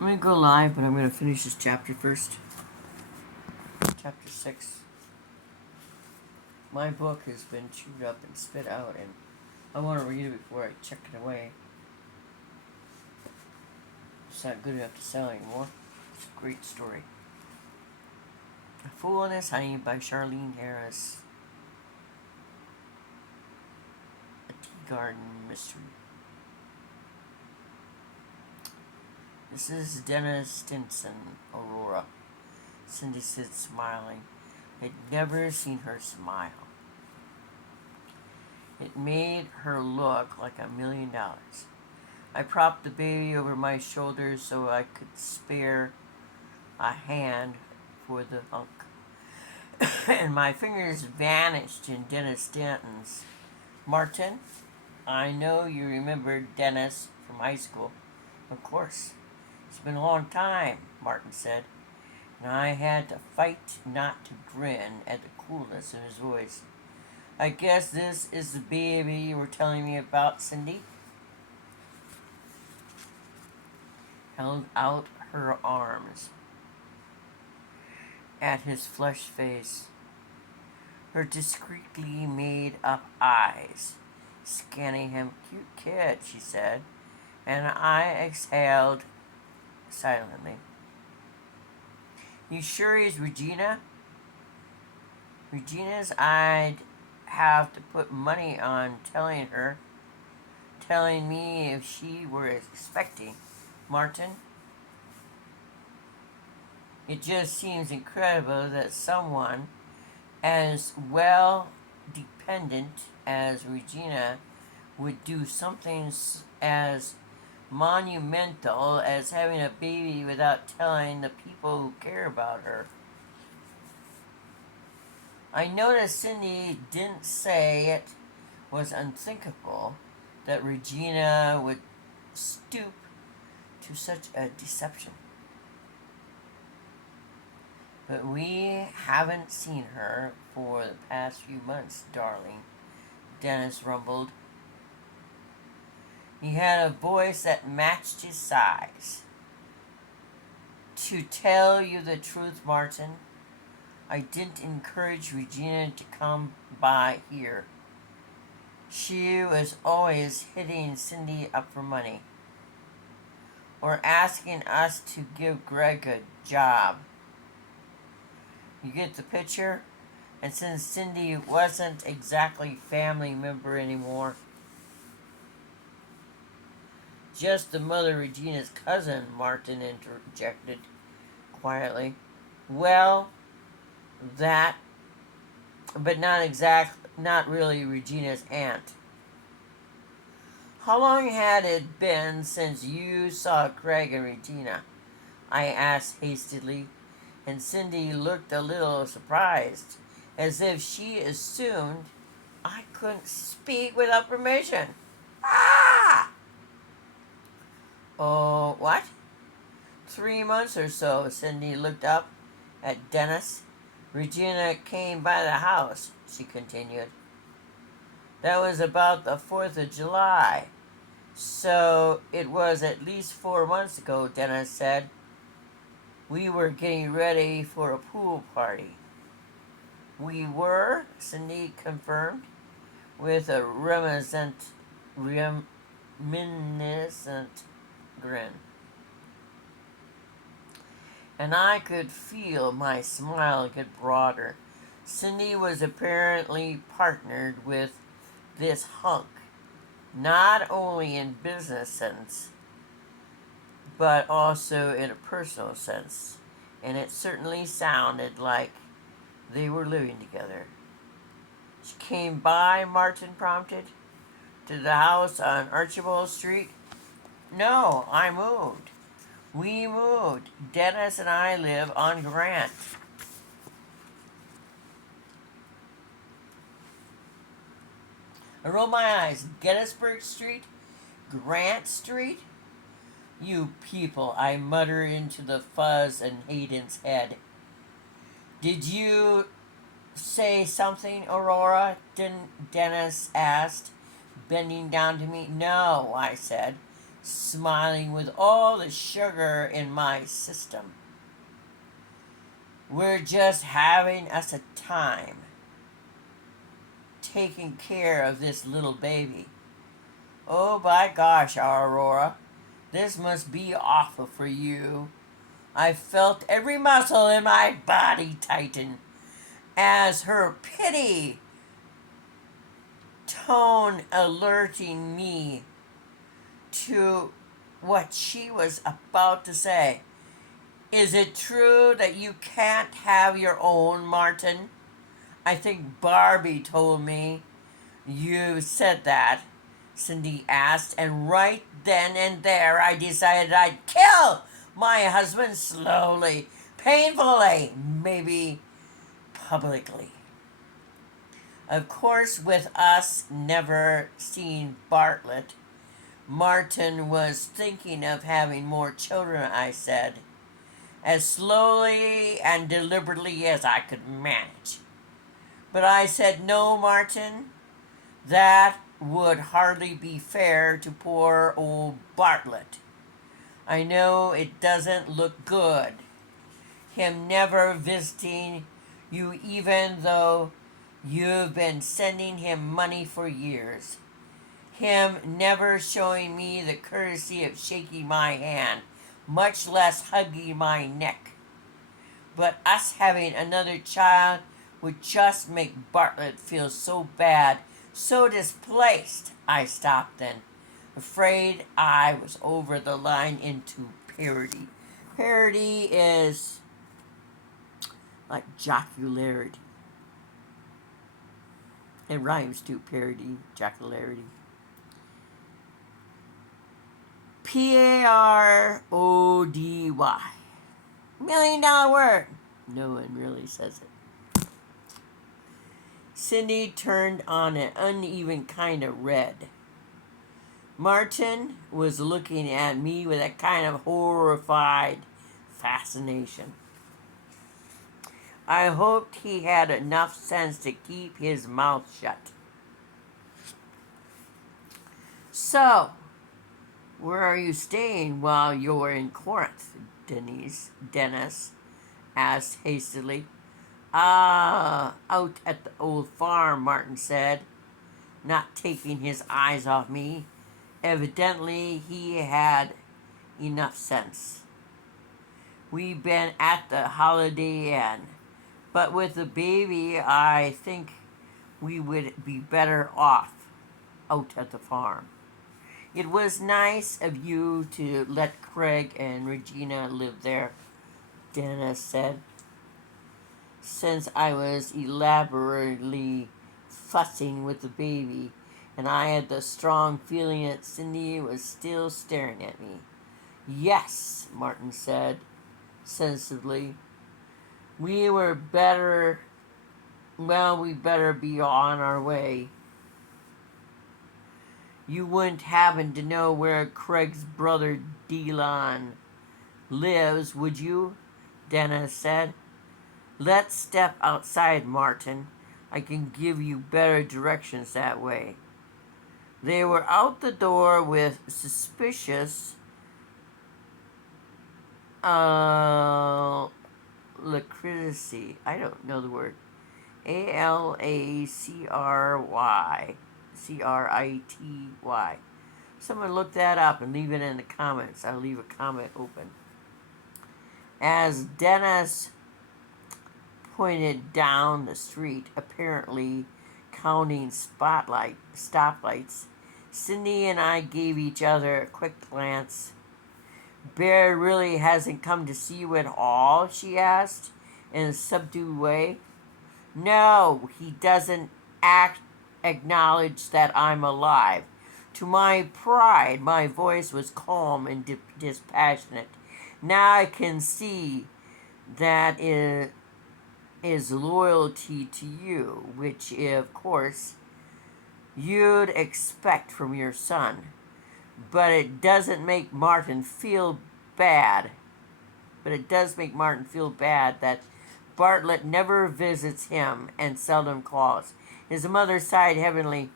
I'm going to go live, but I'm going to finish this chapter first. Chapter 6. My book has been chewed up and spit out, and I want to read it before I check it away. It's not good enough to sell anymore. It's a great story. A Fool and His Honey by Charlaine Harris. A Teagarden mystery. This is Dennis Stinson, Aurora. Cindy sits smiling. I'd never seen her smile. It made her look like $1,000,000. I propped the baby over my shoulders so I could spare a hand for the hunk. And my fingers vanished in Dennis Stanton's. Martin, I know you remember Dennis from high school. Of course. It's been a long time, Martin said, and I had to fight not to grin at the coolness in his voice. I guess this is the baby you were telling me about, Cindy? Held out her arms at his flushed face, her discreetly made up eyes scanning him. Cute kid, she said, and I exhaled silently. You sure he's Regina? Regina's I'd have to put money on telling me if she were expecting. Martin, it just seems incredible that someone as well dependent as Regina would do something as monumental as having a baby without telling the people who care about her. I noticed Cindy didn't say it was unthinkable that Regina would stoop to such a deception. But we haven't seen her for the past few months, darling, Dennis rumbled. He had a voice that matched his size. To tell you the truth, Martin, I didn't encourage Regina to come by here. She was always hitting Cindy up for money, or asking us to give Greg a job. You get the picture? And since Cindy wasn't exactly family member anymore, just the mother Regina's cousin, Martin interjected quietly. Well, that, but not really Regina's aunt. How long had it been since you saw Craig and Regina? I asked hastily, and Cindy looked a little surprised, as if she assumed I couldn't speak without permission. Ah! Oh, what? 3 months or so, Cindy looked up at Dennis. Regina came by the house, she continued. That was about the 4th of July. So it was at least 4 months ago, Dennis said. We were getting ready for a pool party. We were, Cindy confirmed, with a reminiscent grin. And I could feel my smile get broader. Cindy was apparently partnered with this hunk, not only in business sense, but also in a personal sense. And it certainly sounded like they were living together. She came by, Martin prompted, to the house on Archibald Street. No, I moved. We moved. Dennis and I live on Grant. I rolled my eyes. Gettysburg Street? Grant Street? You people, I mutter into the fuzz in Hayden's head. Did you say something, Aurora? Dennis asked, bending down to me. No, I said. smiling with all the sugar in my system. We're just having us a time taking care of this little baby. Oh, by gosh, Aurora, this must be awful for you. I felt every muscle in my body tighten as her pity tone alerting me to what she was about to say. Is it true that you can't have your own, Martin? I think Barbie told me you said that, Cindy asked, and right then and there I decided I'd kill my husband slowly, painfully, maybe publicly. Of course, with us never seeing Bartlett, Martin was thinking of having more children, I said, as slowly and deliberately as I could manage. But I said, no, Martin, that would hardly be fair to poor old Bartlett. I know it doesn't look good, him never visiting you even though you've been sending him money for years. Him never showing me the courtesy of shaking my hand, much less hugging my neck. But us having another child would just make Bartlett feel so bad, so displaced. I stopped then, afraid I was over the line into parody. Parody is like jocularity. It rhymes too, parody, jocularity. Parody. $1 million word. No one really says it. Cindy turned on an uneven kind of red. Martin was looking at me with a kind of horrified fascination. I hoped he had enough sense to keep his mouth shut. So, where are you staying while you're in Corinth? Dennis asked hastily. Out at the old farm, Martin said, not taking his eyes off me. Evidently, he had enough sense. We've been at the Holiday Inn, but with the baby, I think we would be better off out at the farm. It was nice of you to let Craig and Regina live there, Dennis said, since I was elaborately fussing with the baby, and I had the strong feeling that Cindy was still staring at me. Yes, Martin said, sensibly. We better be on our way. You wouldn't happen to know where Craig's brother Delon lives, would you? Dennis said. Let's step outside, Martin. I can give you better directions that way. They were out the door with suspicious alacrity. I don't know the word. ALACRYCRITY. Someone look that up and leave it in the comments. I'll leave a comment open. As Dennis pointed down the street, apparently counting stoplights, Cindy and I gave each other a quick glance. Bear really hasn't come to see you at all? She asked in a subdued way. No, he doesn't acknowledge that I'm alive. To my pride, my voice was calm and dispassionate. Now I can see that it is loyalty to you, which, of course, you'd expect from your son. But it doesn't make Martin feel bad. That Bartlett never visits him and seldom calls. His mother sighed heavily.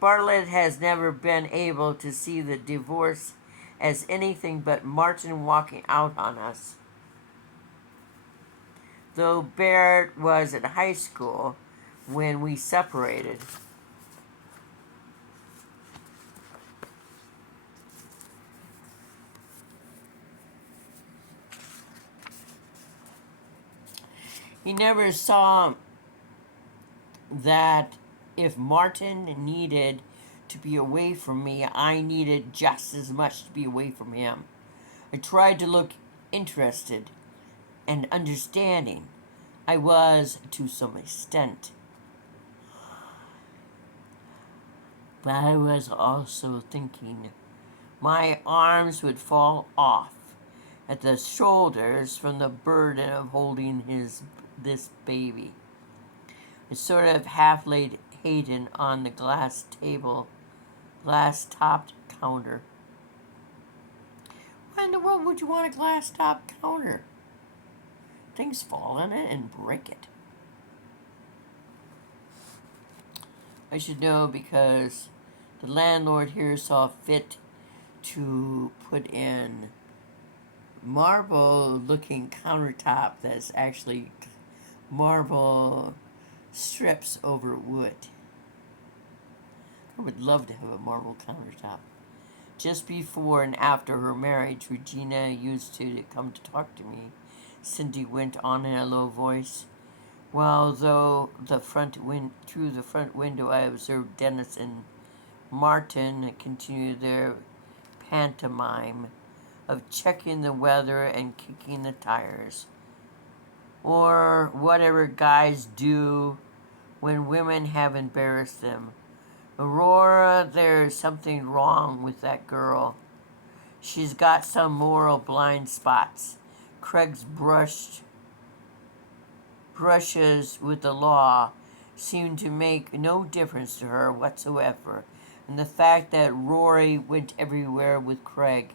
Bartlett has never been able to see the divorce as anything but Martin walking out on us. Though Barrett was at high school when we separated. He never saw that if Martin needed to be away from me, I needed just as much to be away from him. I tried to look interested and understanding. I was to some extent. But I was also thinking my arms would fall off at the shoulders from the burden of holding this baby. I sort of half laid Hayden on the glass topped counter. Why in the world would you want a glass topped counter? Things fall on it and break it. I should know because the landlord here saw fit to put in marble looking countertop that's actually marble strips over wood. I would love to have a marble countertop. Just before and after her marriage, Regina used to come to talk to me. Cindy went on in a low voice. Well, through the front window, I observed Dennis and Martin continue their pantomime of checking the weather and kicking the tires, or whatever guys do when women have embarrassed them. Aurora, there's something wrong with that girl. She's got some moral blind spots. Craig's brushes with the law seem to make no difference to her whatsoever. And the fact that Rory went everywhere with Craig,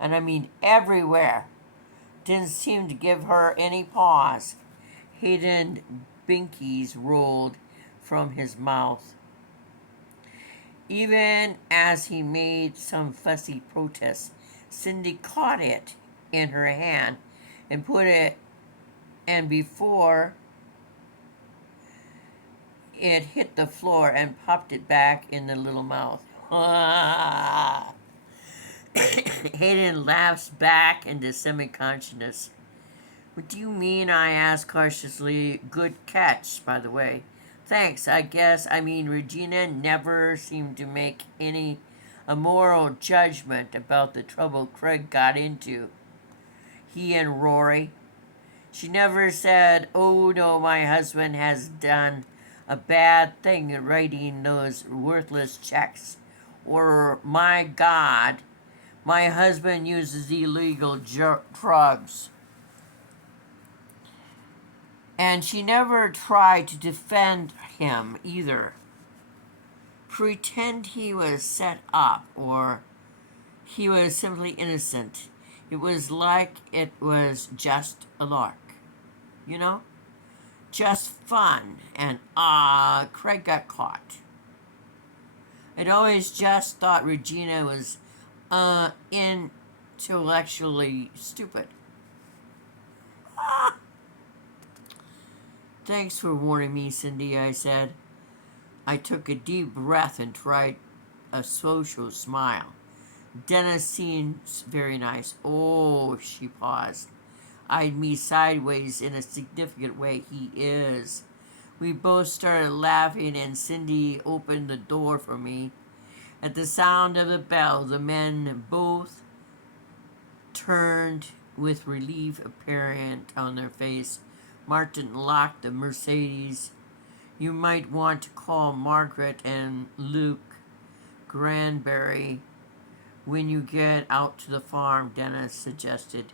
and I mean everywhere, didn't seem to give her any pause. Hayden binkies rolled from his mouth. Even as he made some fussy protest, Cindy caught it in her hand and before it hit the floor and popped it back in the little mouth. Hayden laughs back into semi-consciousness. What do you mean? I asked cautiously. Good catch, by the way. Thanks, I guess. I mean, Regina never seemed to make a moral judgment about the trouble Craig got into. He and Rory. She never said, oh no, my husband has done a bad thing writing those worthless checks. Or, my God, my husband uses illegal drugs. And she never tried to defend him either. Pretend he was set up or he was simply innocent. It was like it was just a lark. You know? Just fun. And Craig got caught. I'd always just thought Regina was intellectually stupid. Thanks for warning me, Cindy, I said. I took a deep breath and tried a social smile. Dennis seems very nice. Oh, she paused. Eyed me sideways in a significant way. He is. We both started laughing and Cindy opened the door for me. At the sound of the bell, the men both turned with relief apparent on their face. Martin locked the Mercedes. You might want to call Margaret and Luke Granberry when you get out to the farm, Dennis suggested.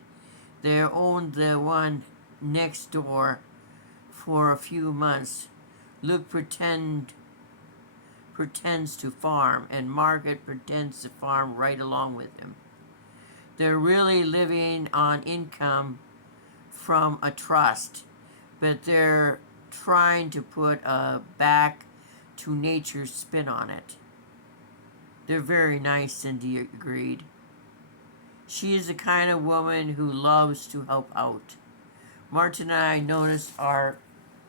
They owned the one next door for a few months. Luke pretends to farm, and Margaret pretends to farm right along with him. They're really living on income from a trust, but they're trying to put a back to nature spin on it. They're very nice, Cindy agreed. She is the kind of woman who loves to help out. Martin and I noticed our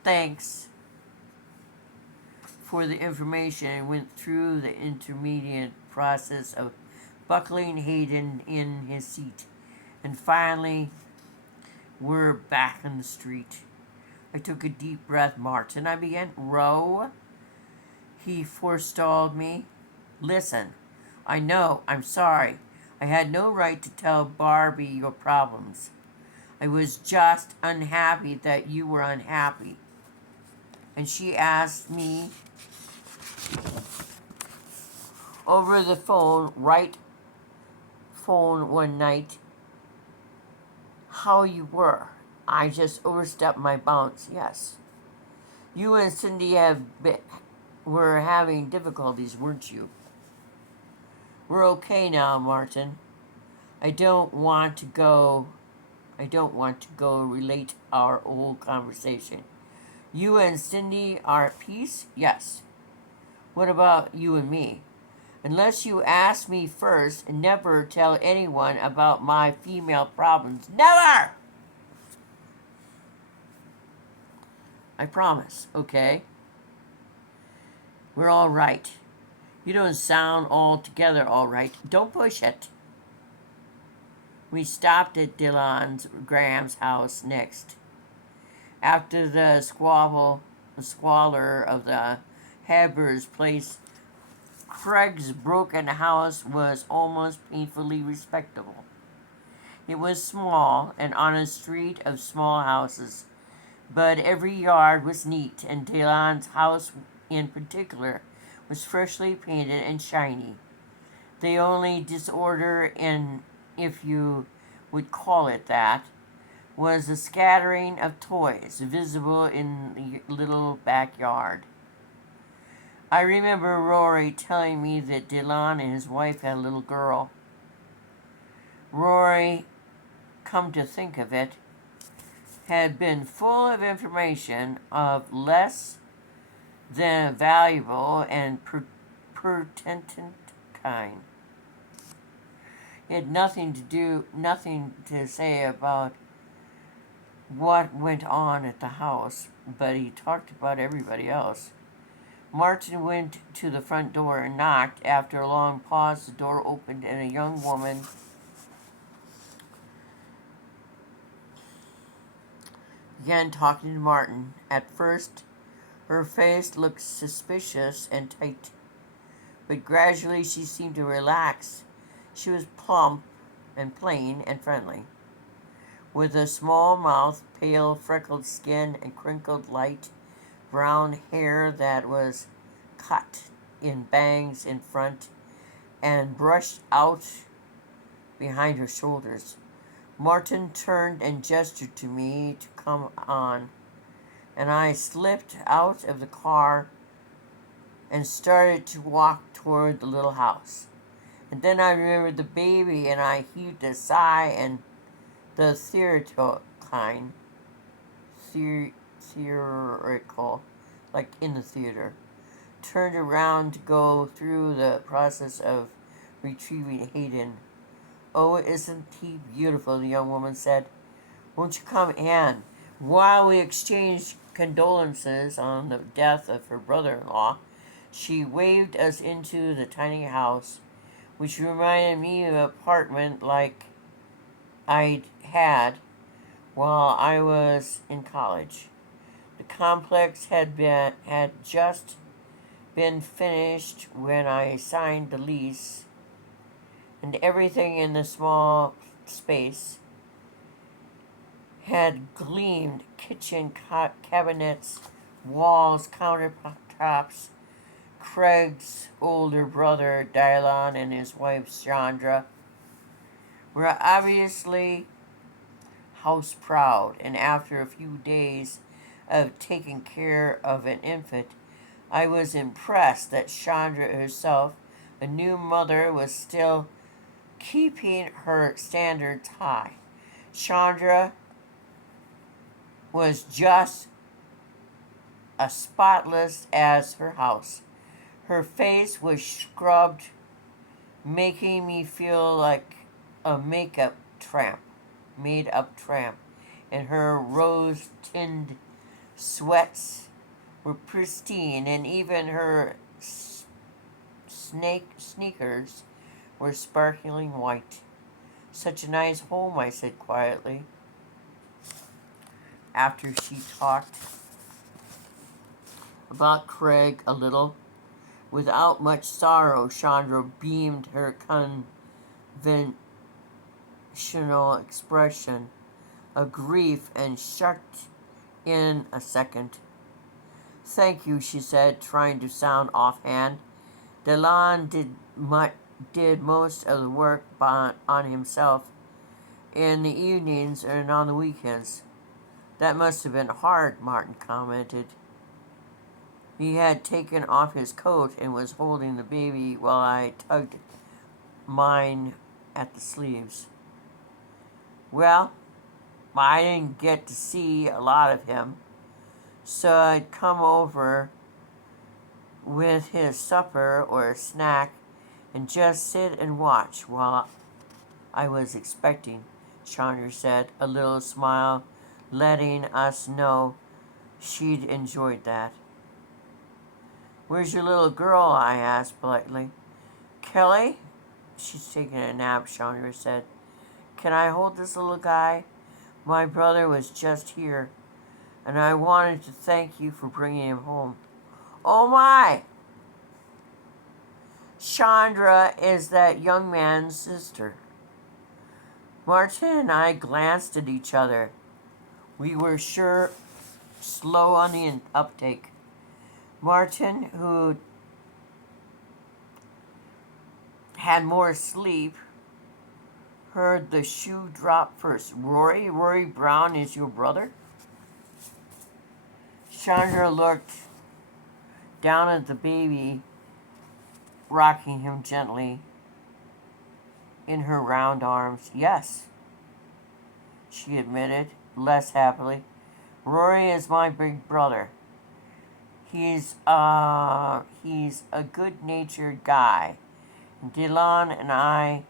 thanks for the information and went through the intermediate process of buckling Hayden in his seat. And finally, we're back in the street. I took a deep breath. Martin, I began. Row? He forestalled me. Listen, I know, I'm sorry. I had no right to tell Barbie your problems. I was just unhappy that you were unhappy. And she asked me over the phone, one night, how you were. I just overstepped my bounds, yes. You and Cindy were having difficulties, weren't you? We're okay now, Martin. I don't want to go relate our old conversation. You and Cindy are at peace? Yes. What about you and me? Unless you ask me first, never tell anyone about my female problems. Never! I promise, okay? We're all right. You don't sound altogether all right. Don't push it. We stopped at Dylan's Graham's house next. After the squalor of the Habers place, Craig's broken house was almost painfully respectable. It was small and on a street of small houses, but every yard was neat, and Dylan's house in particular was freshly painted and shiny. The only disorder, if you would call it that, was a scattering of toys visible in the little backyard. I remember Rory telling me that Dylan and his wife had a little girl. Rory, come to think of it, had been full of information of less than valuable and pertinent kind. He had nothing to say about what went on at the house, but he talked about everybody else. Martin went to the front door and knocked. After a long pause, the door opened and a young woman began talking to Martin. At first, her face looked suspicious and tight, but gradually she seemed to relax. She was plump and plain and friendly, with a small mouth, pale, freckled skin, and crinkled light brown hair that was cut in bangs in front and brushed out behind her shoulders. Martin turned and gestured to me to come on, and I slipped out of the car and started to walk toward the little house. And then I remembered the baby, and I heaved a sigh, and the theatrical, like in the theater, turned around to go through the process of retrieving Hayden. Oh, isn't he beautiful, the young woman said. Won't you come in? While we exchanged condolences on the death of her brother-in-law, she waved us into the tiny house, which reminded me of an apartment like I'd had while I was in college. The complex had just been finished when I signed the lease, and everything in the small space had gleamed: kitchen cabinets, walls, countertops. Craig's older brother, Dylan, and his wife, Chandra, were obviously house proud, and after a few days of taking care of an infant, I was impressed that Chandra herself, a new mother, was still keeping her standards high. Chandra was just as spotless as her house. Her face was scrubbed, making me feel like a made up tramp, and her rose-tinted sweats were pristine, and even her sneakers were sparkling white. Such a nice home, I said quietly, after she talked about Craig a little. Without much sorrow, Chandra beamed her conventional expression of grief and shut in a second. Thank you, she said, trying to sound offhand. Delan did most of the work on himself in the evenings and on the weekends. That must have been hard, Martin commented. He had taken off his coat and was holding the baby while I tugged mine at the sleeves. Well, I didn't get to see a lot of him, so I'd come over with his supper or a snack and just sit and watch while I was expecting, Chandra said, a little smile letting us know she'd enjoyed that. Where's your little girl? I asked politely. Kelly? She's taking a nap, Chandra said. Can I hold this little guy? My brother was just here, and I wanted to thank you for bringing him home. Oh my! Chandra is that young man's sister. Martin and I glanced at each other. We were sure slow on the uptake. Martin, who had more sleep, heard the shoe drop first. Rory Brown is your brother? Chandra looked down at the baby, rocking him gently in her round arms. Yes, she admitted, less happily. Rory is my big brother. He's a good-natured guy. Dylan and I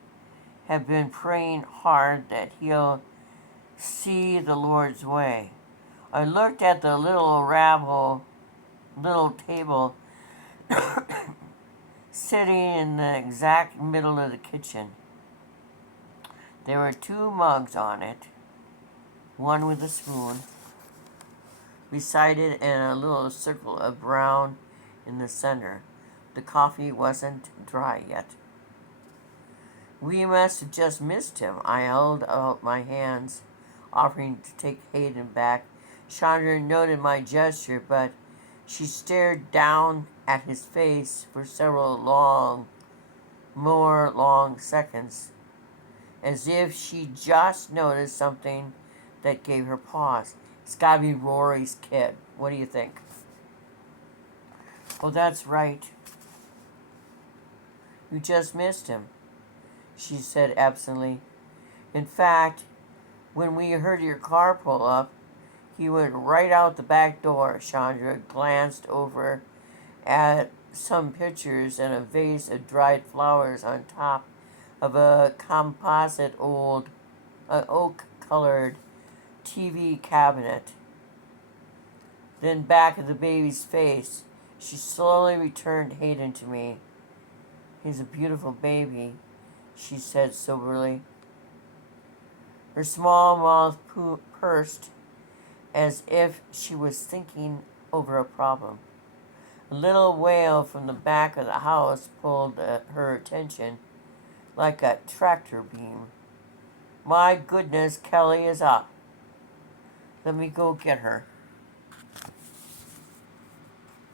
have been praying hard that he'll see the Lord's way. I looked at the little table sitting in the exact middle of the kitchen. There were 2 mugs on it, one with a spoon beside it and a little circle of brown in the center. The coffee wasn't dry yet. We must have just missed him. I held out my hands, offering to take Hayden back. Chandra noted my gesture, but she stared down at his face for several long seconds, as if she just noticed something that gave her pause. It's gotta be Rory's kid. What do you think? Oh, that's right. You just missed him, she said absently. In fact, when we heard your car pull up, he went right out the back door. Chandra glanced over at some pictures and a vase of dried flowers on top of a composite oak-colored TV cabinet. Then back at the baby's face, she slowly returned Hayden to me. He's a beautiful baby, she said soberly. Her small mouth pursed as if she was thinking over a problem. A little wail from the back of the house pulled her attention like a tractor beam. My goodness, Kelly is up. Let me go get her.